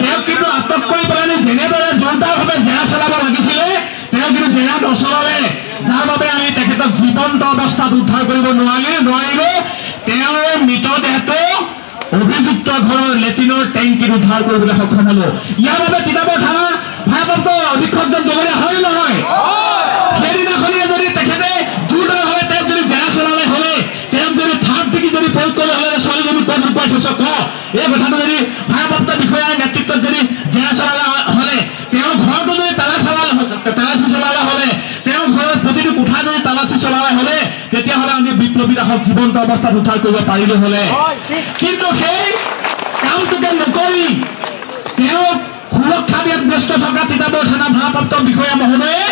তেওঁ কিন্তু আটক কৰি পেলাই যেনেদৰে জোৰদাৰভাৱে জেৰা চলাব লাগিছিলে তেওঁ কিন্তু জেৰা নচলালে, যাৰ বাবে আমি তেখেতক জীৱন্ত অৱস্থাত উদ্ধাৰ কৰিব নোৱাৰিলো। তেওঁৰ মৃতদেহটো অভিযুক্ত ঘৰৰ লেট্ৰিনৰ টেংকিত উদ্ধাৰ কৰিবলৈ সক্ষম হলো। ইয়াৰ বাবে তিতাবৰ থানা ভাৰপ্ৰাপ্ত অধীক্ষকজন জগৰীয়া হয় নহয়? সেইদিনাখনিয়ে যদি তেখেতে জোৰদাৰভাৱে তেওঁক যদি জেৰা চলালে হলে, তেওঁক যদি থাৰ্ড ডিগ্ৰী যদি প্ৰয়োগ কৰিলে হলে, ছোৱালীজনী ক'ত লুকুৱাই থৈছ ক, এই কথাটো যদি ভাৰপ্ৰাপ্ত বিষয়াৰ নেতৃত্বত যদি জেৰা চলালে হলে, তেওঁৰ ঘৰটো যদি তালাচী চলালে হলে, তেওঁৰ ঘৰৰ প্ৰতিটো কোঠা যদি তালাচী চলালে হলে, তেতিয়াহ'লে আমি বিপ্লৱী দাসক জীৱন্ত অৱস্থাত উদ্ধাৰ কৰিব পাৰিলো হলে। কিন্তু সেই কামটোকে নকৰি তেওঁক সুৰক্ষা দিয়াত ব্যস্ত থকা তিতাবৰ থানা ভাৰপ্ৰাপ্ত বিষয়া মহোদয়ে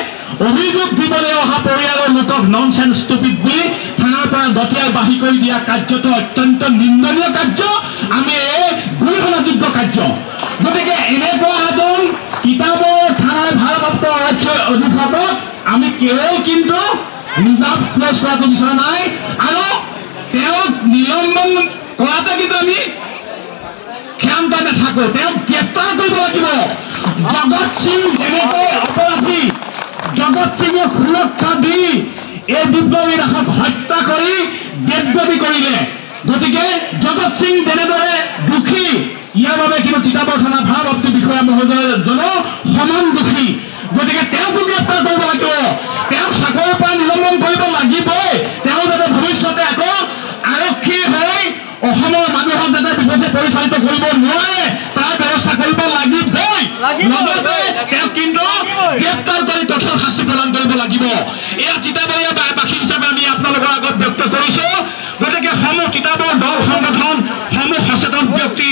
অভিযোগ দিবলৈ অহা পৰিয়ালৰ লোকক নন চেন্স ষ্টুপিড বুলি থানাৰ পৰা গতিয়াই বাঢ়ি কৰি দিয়া কাৰ্যটো অত্যন্ত নিন্দনীয় কাৰ্য, আমি গুৰুজনাযোগ্য কাৰ্য। গতিকে এনেকুৱা এজন তিতাবৰ থানাৰ ভাৰপ্ৰাপ্ত আৰক্ষী অধীক্ষকক আমি কেৱল কিন্তু ৰিজাৰ্ভ ক্লজ কৰাটো বিচৰা নাই, আৰু তেওঁক নিলম্বন কৰাতে কিন্তু আমি ক্ষান্ত নাথাকো, তেওঁক গ্ৰেপ্তাৰ কৰিব লাগিব। জগত সিং যেনেকৈ অপৰাধী, জগত সিঙে সুৰক্ষা দি এই বিপ্লৱী দাসক হত্যা কৰি দেশদ্ৰোহী কৰিলে, গতিকে জগত সিং যেনেদৰে দোষী, ইয়াৰ বাবে কিন্তু তিতাবৰ থানা ভাৰপ্ৰাপ্ত বিষয়া মহোদয়জনো সমান দোষী। গতিকে তেওঁকো গ্ৰেপ্তাৰ কৰিব লাগিব, তেওঁক চাকৰিৰ পৰা নিলম্বন কৰিব লাগিবই। তেওঁ যাতে ভৱিষ্যতে আকৌ আৰক্ষী হৈ অসমৰ মানুহক যাতে বিপথে পৰিচালিত কৰিব নোৱাৰে তাৰ ব্যৱস্থা কৰিব লাগিবই। লগতে তেওঁক কিন্তু গ্ৰেপ্তাৰ কৰি কঠোৰ শাস্তি প্ৰদান কৰিব লাগিব। এয়া তিতাবৰীয়া বাসী হিচাপে আমি আপোনালোকৰ আগত ব্যক্ত কৰিছো। গতিকে সমূহ তিতাবৰ দল সংগঠন, সমূহ সচেতন ব্যক্তি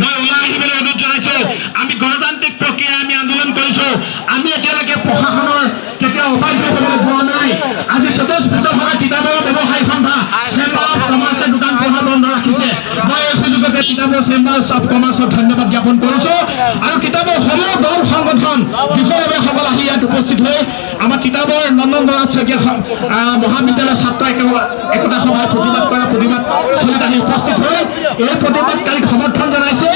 মই ওলাই আহিবলৈ অনুৰোধ জনাইছো। আমি গণতান্ত্ৰিক প্ৰক্ৰিয়াই আমি আন্দোলন কৰিছো, আমি এতিয়ালৈকে প্ৰশাসনৰ কেতিয়াও অবাধ্য হ'বলৈ যোৱা নাই। আজি স্বতঃস্ফূৰ্তভাৱে তিতাবৰ ব্যৱসায়ী সন্থা চেম্বাৰ অফ কমাৰ্চে দোকান পোহাৰ বন্ধ ৰাখিছে। মই এই সুযোগতে তিতাবৰ চেম্বাৰ অফ কমাৰ্চক ধন্যবাদ জ্ঞাপন কৰিছো, আৰু তিতাবৰ সমূহ দল সংগঠন বিষয়ববীয়াসকল আহি ইয়াত উপস্থিত হৈ আমাৰ তিতাবৰ নন্দনবনত শইকীয়া মহাবিদ্যালয়ৰ ছাত্ৰ একতা সভাৰ প্ৰতিবাদ কৰা প্ৰতিবাদস্থলীত আহি উপস্থিত হৈ এই প্ৰতিবাদকাৰীক সমৰ্থন জনাইছে,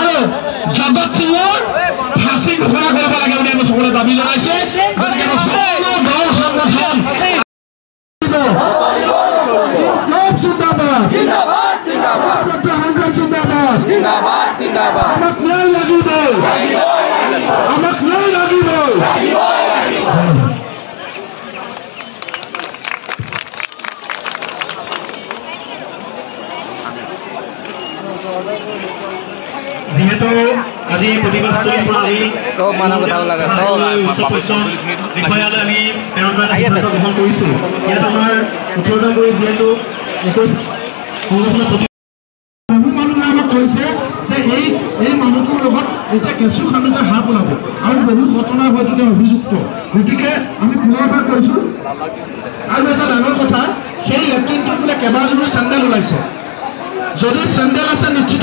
আৰু জগত সিঙৰ ফাঁচী ঘোষণা কৰিব লাগে বুলি আমি সকলোৱে দাবী জনাইছে। গতিকে সকলো দল সংগঠন আমাক ন্যায় লাগিব, আমাক ন্যায় লাগিব। যিহেতু আজি প্ৰতিবাদস্থলীৰ পৰা আমি চব মানুহ কথা লাগে, বিষয়ালৈ আমি তেওঁৰ পৰা সিদ্ধান্ত গ্ৰহণ কৰিছো। ইয়াত আমাৰ 18টা কৰি যিহেতু 21 সংগঠনৰ বহু মানুহে আমাক কৈছে যে এই মানুহটোৰ লগত এতিয়া কেঁচু খান্দোতে হাত ওলাব, আৰু বহুত ঘটনা হয়তো তেওঁ অভিযুক্ত। গতিকে আমি পুনৰবাৰ কৈছো, আৰু এটা ডাঙৰ কথা, সেই লেট্ৰিনটোত বোলে কেইবাজনো চেণ্ডেল ওলাইছে। যদি চেণ্ডেল আছে নিশ্চিত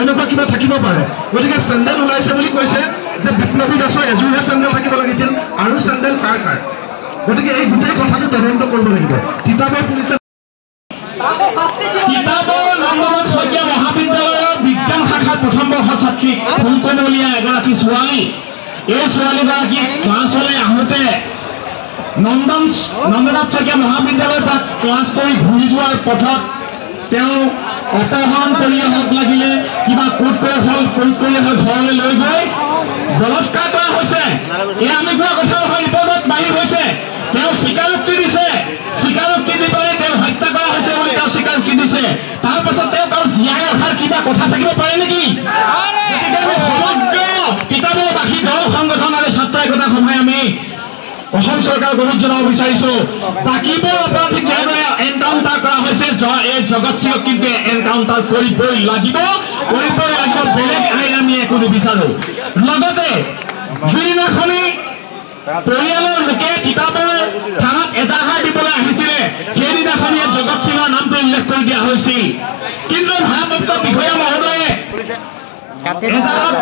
এনেকুৱা কিবা থাকিব পাৰে। গতিকে চেণ্ডেল ওলাইছে বুলি কৈছে যে বিপ্লৱী দাসৰ এযোৰহে চেণ্ডেল থাকিব লাগিছিল, আৰু চেণ্ডেল কাৰ কাৰ। গতিকে এই গোটেই কথাটো তদন্ত কৰিব লাগিব। তিতাবৰ পুলিচে তিতাবৰ নন্দনত শইকীয়া মহাবিদ্যালয়ৰ বিজ্ঞান শাখাৰ প্ৰথম বৰ্ষৰ ছাত্ৰী ফুলকমলীয়া এগৰাকী ছোৱালী, এই ছোৱালীগৰাকী ক্লাছলৈ আহোঁতে নন্দনাথ শইকীয়া মহাবিদ্যালয়ৰ পৰা ক্লাছ কৰি ঘূৰি যোৱাৰ পথত তেওঁ অপহৰণ কৰিয়ে হওক, লাগিলে কিবা কোট কৌশল প্ৰয়োগ কৰিয়ে হওক, ঘৰলৈ লৈ গৈ বলৎকাৰ কৰা হৈছে। এয়া আমি কোৱা কথা নহয়, ৰিপৰ্টত বাহিৰ হৈছে। তেওঁ স্বীকাৰোক্তি দিছে, স্বীকাৰোক্তি দি পেলাই তেওঁ হত্যা কৰা হৈছে বুলি তেওঁ স্বীকাৰোক্তি দিছে। তাৰ পাছত তেওঁ তাৰ জীয়াই ৰখাৰ কিবা কথা থাকিব পাৰে নেকি? গতিকে আমি সমগ্ৰ তিতাবৰবাসী দল সংগঠন আৰু ছাত্ৰ একতা সভাই আমি অসম চৰকাৰক অনুৰোধ জনাব বিচাৰিছো, বাকীবোৰ অপৰাধীক যেনেদৰে এনকাউণ্টাৰ কৰা হৈছে, এই জগত সিঙক কিন্তু এনকাউণ্টাৰ কৰিবই লাগিব। বেলেগ আইন আমি একো নিবিচাৰো। লগতে যিদিনাখনি পৰিয়ালৰ লোকে তিতাবৰ থানাত এজাহাৰ দিবলৈ আহিছিলে, সেইদিনাখনি জগত সিঙৰ নামটো উল্লেখ কৰি দিয়া হৈছিল। কিন্তু ভাৰপ্ৰাপ্ত বিষয়া মহোদয়ে এজাহাৰত